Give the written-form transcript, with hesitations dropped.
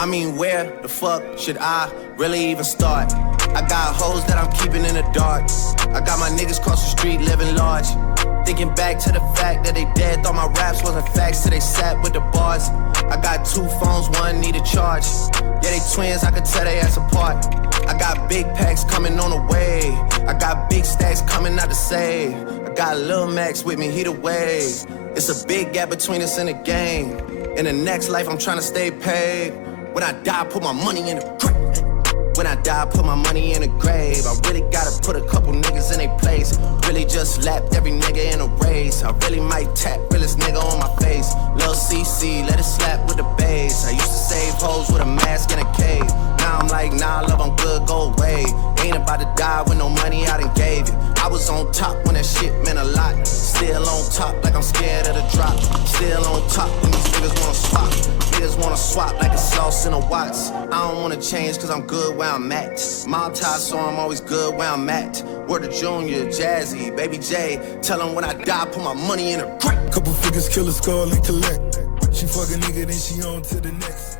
I mean, where the fuck should I really even start? I got hoes that I'm keeping in the dark. I got my niggas cross the street living large. Thinking back to the fact that they dead, thought my raps wasn't facts till they sat with the bars. I got 2 phones, one need a charge. Yeah, they twins, I could tell they ass apart. I got big packs coming on the way. I got big stacks coming out to save. I got Lil Max with me, he the wave. It's a big gap between us and the game. In the next life, I'm trying to stay paid. When I die, put my money in the grave. When I die, put my money in the grave. I really gotta put a couple niggas in their place. Really just lapped every nigga in a race. I really might tap realest nigga on my face. Lil CC, let it slap with the bass. I used to save hoes with a mask in a cave. Now I'm like, nah, love, I'm good, go away. Ain't about to die with no money I done gave you. I was on top when that shit meant a lot. Still on top like I'm scared of the drop. Still on top when these niggas wanna swap. Niggas wanna swap like a sauce in a Watts. I don't wanna change cause I'm good where I'm at. Mob tie, so I'm always good where I'm at. Word to Junior, Jazzy, Baby J. Tell him when I die, put my money in a grave. Couple figures, kill a skull and collect. She fuck a nigga, then she on to the next.